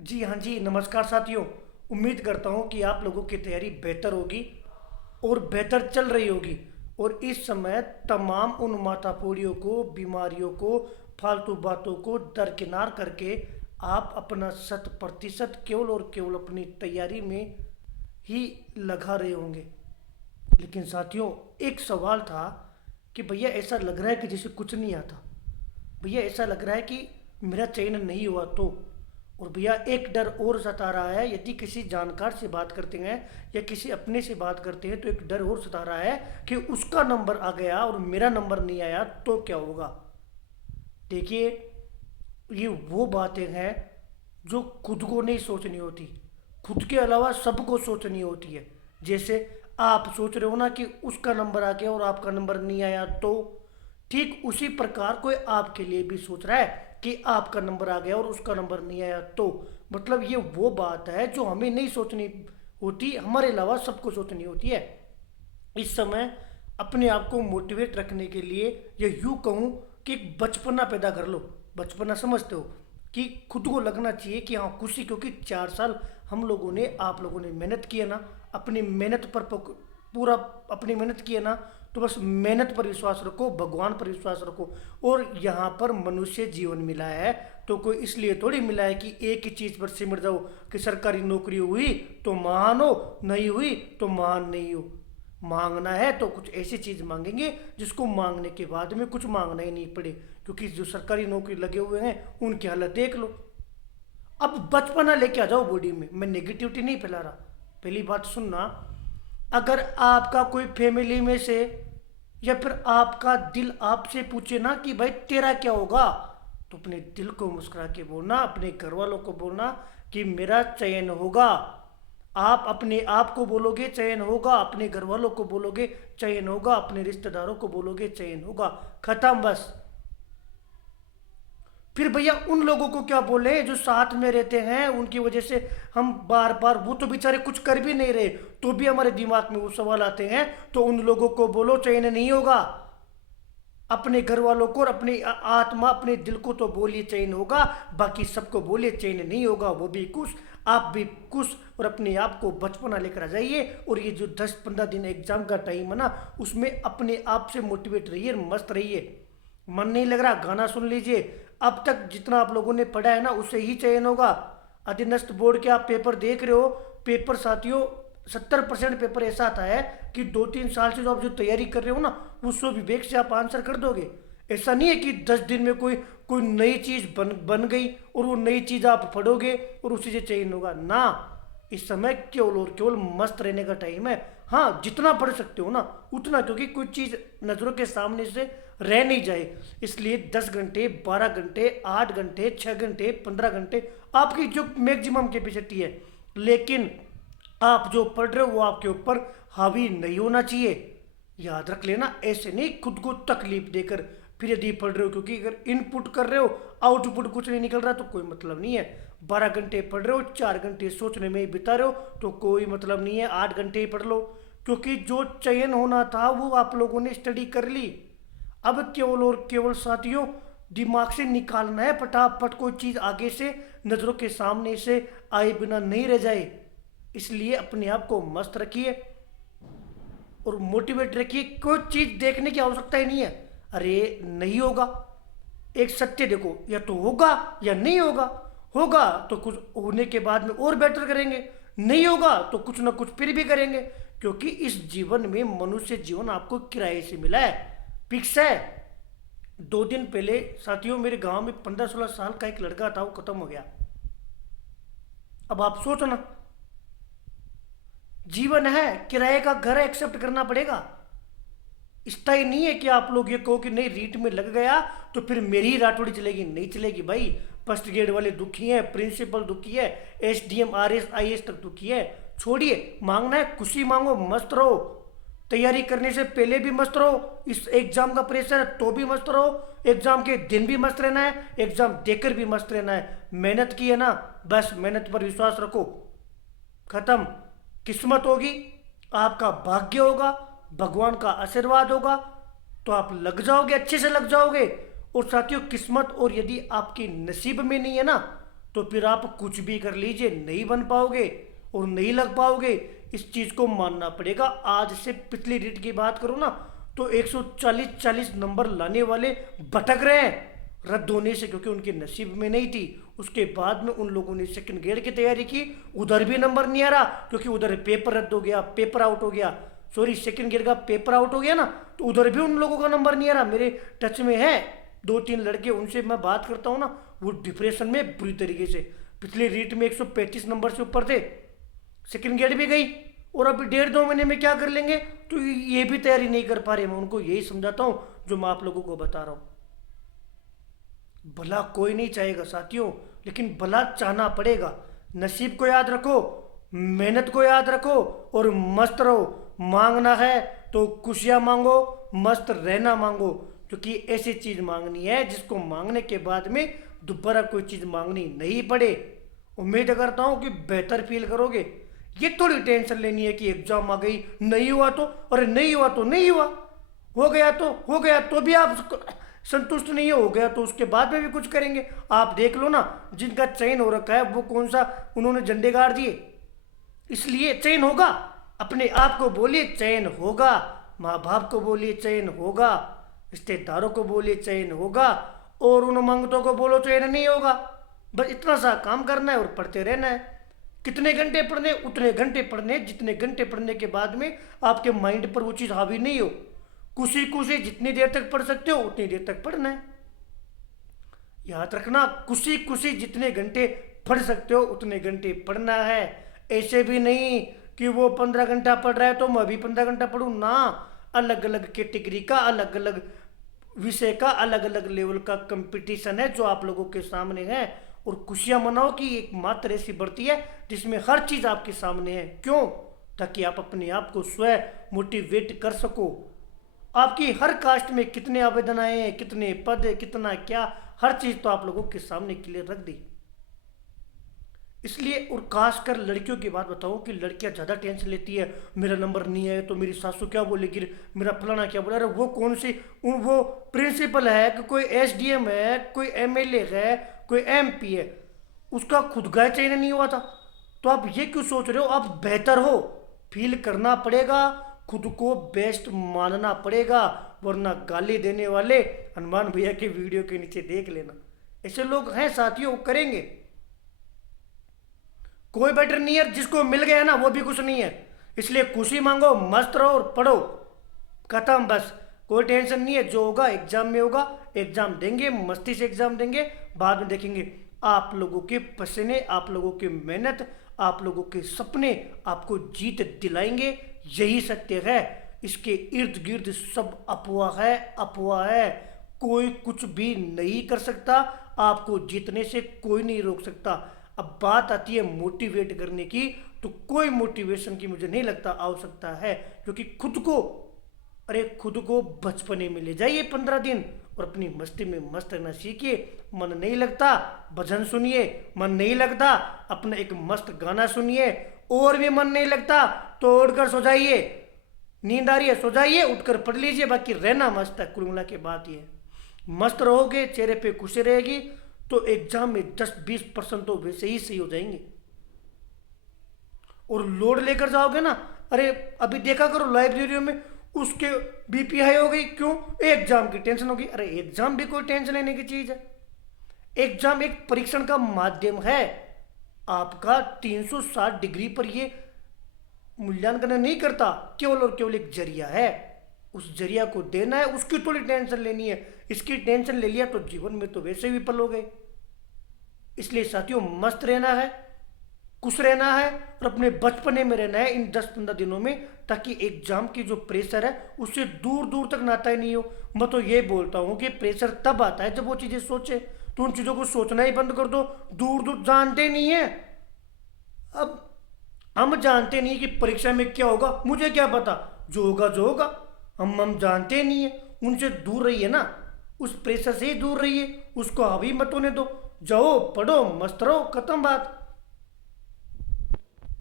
जी हाँ जी, नमस्कार साथियों। उम्मीद करता हूँ कि आप लोगों की तैयारी बेहतर होगी और बेहतर चल रही होगी। और इस समय तमाम उन मातापूरियों को, बीमारियों को, फालतू बातों को दरकिनार करके आप अपना 100% केवल और केवल अपनी तैयारी में ही लगा रहे होंगे। लेकिन साथियों, एक सवाल था कि भैया ऐसा लग रहा है कि जैसे कुछ नहीं आता। भैया ऐसा लग रहा है कि मेरा चयन नहीं हुआ तो। और भैया एक डर और सता रहा है, यदि किसी जानकार से बात करते हैं या किसी अपने से बात करते हैं तो एक डर और सता रहा है कि उसका नंबर आ गया और मेरा नंबर नहीं आया तो क्या होगा। देखिए, ये वो बातें हैं जो खुद को नहीं सोचनी होती, खुद के अलावा सबको सोचनी होती है। जैसे आप सोच रहे हो ना कि उसका नंबर आ गया और आपका नंबर नहीं आया तो, ठीक उसी प्रकार कोई आपके लिए भी सोच रहा है कि आपका नंबर आ गया और उसका नंबर नहीं आया तो। मतलब ये वो बात है जो हमें नहीं सोचनी होती, हमारे अलावा सबको सोचनी होती है। इस समय अपने आप को मोटिवेट रखने के लिए, या यूँ कहूँ कि एक बचपना पैदा कर लो। बचपना समझते हो कि खुद को लगना चाहिए कि हाँ खुशी, क्योंकि 4 साल हम लोगों ने, आप लोगों ने मेहनत की है ना, अपनी मेहनत पर पूरा अपनी मेहनत की है ना, तो बस मेहनत पर विश्वास रखो, भगवान पर विश्वास रखो। और यहाँ पर मनुष्य जीवन मिला है तो कोई इसलिए थोड़ी मिला है कि एक ही चीज़ पर सिमट जाओ कि सरकारी नौकरी हुई तो महान हो, नहीं हुई तो महान नहीं हो। मांगना है तो कुछ ऐसी चीज मांगेंगे जिसको मांगने के बाद में कुछ मांगना ही नहीं पड़े, क्योंकि जो सरकारी नौकरी लगे हुए हैं उनकी हालत देख लो। अब बचपना लेके आ जाओ बॉडी में, मैं नेगेटिविटी नहीं फैला रहा। पहली बात सुनना, अगर आपका कोई फैमिली में से या फिर आपका दिल आपसे पूछे ना कि भाई तेरा क्या होगा, तो अपने दिल को मुस्कुरा के बोलना, अपने घर वालों को बोलना कि मेरा चयन होगा। आप अपने आप को बोलोगे चयन होगा, अपने घर वालों को बोलोगे चयन होगा, अपने रिश्तेदारों को बोलोगे चयन होगा। खत्म बस। फिर भैया उन लोगों को क्या बोले जो साथ में रहते हैं, उनकी वजह से हम बार बार, वो तो बेचारे कुछ कर भी नहीं रहे तो भी हमारे दिमाग में वो सवाल आते हैं, तो उन लोगों को बोलो चयन नहीं होगा। अपने घर वालों को और अपनी आत्मा, अपने दिल को तो बोलिए चयन होगा, बाकी सबको बोलिए चयन नहीं होगा। वो भी खुश, आप भी खुश, और अपने आप को बचपना लेकर आ जाइए। और ये जो 10-15 दिन एग्जाम का टाइम है ना, उसमें अपने आप से मोटिवेट रहिए, मस्त रहिए। मन नहीं लग रहा, गाना सुन लीजिए। अब तक जितना आप लोगों ने पढ़ा है ना, उससे ही चयन होगा। अधीनस्थ बोर्ड के आप पेपर देख रहे हो, पेपर साथियों 70% पेपर ऐसा आता है कि 2-3 साल से जो आप जो तैयारी कर रहे हो ना, उसको विवेक से आप आंसर कर दोगे। ऐसा नहीं है कि 10 दिन में कोई कोई नई चीज बन बन गई और वो नई चीज आप पढ़ोगे और उसी से चयन होगा ना। इस समय केवल और केवल मस्त रहने का टाइम है। हाँ, जितना पढ़ सकते हो ना उतना, क्योंकि कोई चीज नजरों के सामने से रह नहीं जाए। इसलिए 10 घंटे, 12 घंटे, 8 घंटे, 6 घंटे, 15 घंटे आपकी जो मैक्सिमम कैपेसिटी है, लेकिन आप जो पढ़ रहे हो वो आपके ऊपर हावी नहीं होना चाहिए। याद रख लेना, ऐसे नहीं खुद को तकलीफ देकर फिर यदि पढ़ रहे हो, क्योंकि अगर इनपुट कर रहे हो, आउटपुट कुछ नहीं निकल रहा तो कोई मतलब नहीं है। 12 घंटे पढ़ रहे हो, 4 घंटे सोचने में ही बिता रहे हो तो कोई मतलब नहीं है, 8 घंटे ही पढ़ लो। क्योंकि जो चयन होना था वो आप लोगों ने स्टडी कर ली। अब केवल और केवल साथियों दिमाग से निकालना है, फटाफट कोई चीज़ आगे से नज़रों के सामने से आए बिना नहीं रह जाए। इसलिए अपने आप को मस्त रखिए और मोटिवेट रखिए। कोई चीज़ देखने की आवश्यकता ही नहीं है। अरे नहीं होगा, एक सत्य देखो, या तो होगा या नहीं होगा। होगा तो कुछ होने के बाद में और बेटर करेंगे, नहीं होगा तो कुछ ना कुछ फिर भी करेंगे। क्योंकि इस जीवन में मनुष्य जीवन आपको किराए से मिला है, फिक्स है। 2 दिन पहले साथियों मेरे गांव में 15-16 साल का एक लड़का था, वो खत्म हो गया। अब आप सोचो ना, जीवन है, किराए का घर है, एक्सेप्ट करना पड़ेगा। इसका ही नहीं है कि आप लोग ये कहो कि नहीं रीट में लग गया तो फिर मेरी ही राठौड़ी चलेगी, नहीं चलेगी भाई। फर्स्ट ग्रेड वाले दुखी हैं, प्रिंसिपल दुखी है, SDM RS IAS तक दुखी है। छोड़िए, मांगना है खुशी मांगो, मस्त रहो। तैयारी करने से पहले भी मस्त रहो, इस एग्जाम का प्रेशर है तो भी मस्त रहो, एग्जाम के दिन भी मस्त रहना है, एग्जाम देकर भी मस्त रहना है। मेहनत की है ना, बस मेहनत पर विश्वास रखो। खत्म। किस्मत होगी, आपका भाग्य होगा, भगवान का आशीर्वाद होगा तो आप लग जाओगे, अच्छे से लग जाओगे। और साथियों किस्मत और यदि आपकी नसीब में नहीं है ना, तो फिर आप कुछ भी कर लीजिए, नहीं बन पाओगे और नहीं लग पाओगे। इस चीज़ को मानना पड़ेगा। आज से पिछली रीट की बात करूँ ना, तो 140 नंबर लाने वाले भटक रहे हैं रद्द होने से, क्योंकि उनके नसीब में नहीं थी। उसके बाद में उन लोगों ने सेकंड ग्रेड की तैयारी की, उधर भी नंबर नहीं आ रहा, क्योंकि उधर पेपर रद्द हो गया, पेपर आउट हो गया। सॉरी, सेकंड ग्रेड का पेपर आउट हो गया ना, तो उधर भी उन लोगों का नंबर नहीं आ रहा। मेरे टच में है 2-3 लड़के, उनसे मैं बात करता हूँ ना, वो डिप्रेशन में बुरी तरीके से। पिछले रीट में 135 नंबर से ऊपर थे, सेकंड ग्रेड भी गई, और अभी 1.5-2 महीने में क्या कर लेंगे। तो ये भी तैयारी नहीं कर पा रहे। मैं उनको यही समझाता हूँ जो मैं आप लोगों को बता रहा हूँ। भला कोई नहीं चाहेगा साथियों, लेकिन भला चाहना पड़ेगा। नसीब को याद रखो, मेहनत को याद रखो और मस्त रहो। मांगना है तो खुशियां मांगो, मस्त रहना मांगो, क्योंकि ऐसी चीज मांगनी है जिसको मांगने के बाद में दोबारा कोई चीज मांगनी नहीं पड़े। उम्मीद करता हूं कि बेहतर फील करोगे। ये थोड़ी टेंशन लेनी है कि एग्जाम आ गई, नहीं हुआ तो, अरे नहीं हुआ तो नहीं हुआ, हो गया तो हो गया, तो भी आप संतुष्ट नहीं हो गया तो उसके बाद में भी कुछ करेंगे। आप देख लो ना, जिनका चयन हो रखा है वो कौन सा, उन्होंने झंडे गाड़ दिए। इसलिए चयन होगा। अपने आप को बोलिए चयन होगा, माँ बाप को बोलिए चयन होगा, रिश्तेदारों को बोलिए चयन होगा, और उन मंगतों को बोलो चयन नहीं होगा। बस इतना सा काम करना है और पढ़ते रहना है। कितने घंटे पढ़ने, उतने घंटे पढ़ने, जितने घंटे पढ़ने के बाद में आपके माइंड पर वो चीज़ हावी नहीं हो। खुशी खुशी जितनी देर तक पढ़ सकते हो उतनी देर तक पढ़ना है। याद रखना, खुशी खुशी जितने घंटे पढ़ सकते हो उतने घंटे पढ़ना है। ऐसे भी नहीं कि वो 15 घंटा पढ़ रहा है तो मैं भी 15 घंटा पढ़ूँ ना। अलग अलग कैटेगरी का, अलग अलग विषय का, अलग अलग लेवल का कंपटीशन है जो आप लोगों के सामने है। और खुशियां मनाओ कि एक मात्र ऐसी बढ़ती है जिसमें हर चीज आपके सामने है। क्यों? ताकि आप अपने आप को स्वयं मोटिवेट कर सको। आपकी हर कास्ट में कितने आवेदन आए हैं, कितने पद है, कितना क्या, हर चीज तो आप लोगों के सामने क्लियर रख दी। इसलिए, और खासकर लड़कियों की बात बताऊं कि लड़कियां ज़्यादा टेंशन लेती है। मेरा नंबर नहीं है तो मेरी सासू क्या बोलेगी, मेरा फलाना क्या बोले। अरे वो कौन सी, वो प्रिंसिपल है कि कोई एसडीएम है, कोई एमएलए है, कोई एमपी है, उसका खुद का चयन नहीं हुआ था। तो आप ये क्यों सोच रहे हो? आप बेहतर हो, फील करना पड़ेगा, खुद को बेस्ट मानना पड़ेगा, वरना गाली देने वाले हनुमान भैया के वीडियो के नीचे देख लेना। ऐसे लोग हैं साथियों, करेंगे। कोई बेटर नहीं है, जिसको मिल गया ना वो भी कुछ नहीं है। इसलिए खुशी मांगो, मस्त रहो और पढ़ो, खत्म बस। कोई टेंशन नहीं है, जो होगा एग्जाम में होगा। एग्जाम देंगे, मस्ती से एग्जाम देंगे, बाद में देखेंगे। आप लोगों के पसीने, आप लोगों की मेहनत, आप लोगों के सपने आपको जीत दिलाएंगे। यही सत्य है। इसके इर्द गिर्द सब अफवाह है, अफवाह है। कोई कुछ भी नहीं कर सकता, आपको जीतने से कोई नहीं रोक सकता। अब बात आती है मोटिवेट करने की, तो कोई मोटिवेशन की मुझे नहीं लगता आवश्यकता है, क्योंकि खुद को बचपने में ले जाइए 15 दिन और अपनी मस्ती में मस्त रहना सीखिए। मन नहीं लगता भजन सुनिए, मन नहीं लगता अपना एक मस्त गाना सुनिए, और भी मन नहीं लगता तो उठकर सो जाइए। नींद आ रही है सो जाइए, उठकर पढ़ लीजिए, बाकी रहना मस्त है। कुल मिला के बात ये है, मस्त रहोगे, चेहरे पे खुशी रहेगी, तो एग्जाम में 10-20% तो वैसे ही सही हो जाएंगे। और लोड लेकर जाओगे ना, अरे अभी देखा करो लाइब्रेरियों में उसके बीपी हाई हो गई, क्यों? एग्जाम की टेंशन होगी। अरे एग्जाम भी कोई टेंशन लेने की चीज है? एग्जाम एक परीक्षण का माध्यम है। आपका 360 डिग्री पर ये मूल्यांकन नहीं करता, केवल और केवल एक जरिया है। उस जरिया को देना है, उसकी थोड़ी टेंशन लेनी है। इसकी टेंशन ले लिया तो जीवन में तो वैसे विफल हो गए। इसलिए साथियों, मस्त रहना है, खुश रहना है और अपने बचपने में रहना है इन 10-15 दिनों में, ताकि एग्जाम की जो प्रेशर है उससे दूर दूर तक नाता ही नहीं हो। मैं तो ये बोलता हूँ कि प्रेशर तब आता है जब वो चीज़ें सोचे, तो उन चीज़ों को सोचना ही बंद कर दो। दूर दूर जानते नहीं है। अब हम जानते नहीं कि परीक्षा में क्या होगा, मुझे क्या पता, जो होगा जो होगा। हम जानते नहीं है, उनसे दूर रहिए ना, उस प्रेशर से ही दूर रहिए, उसको हावी मत होने दो। जाओ पढ़ो, मस्त रहो, खत्म बात।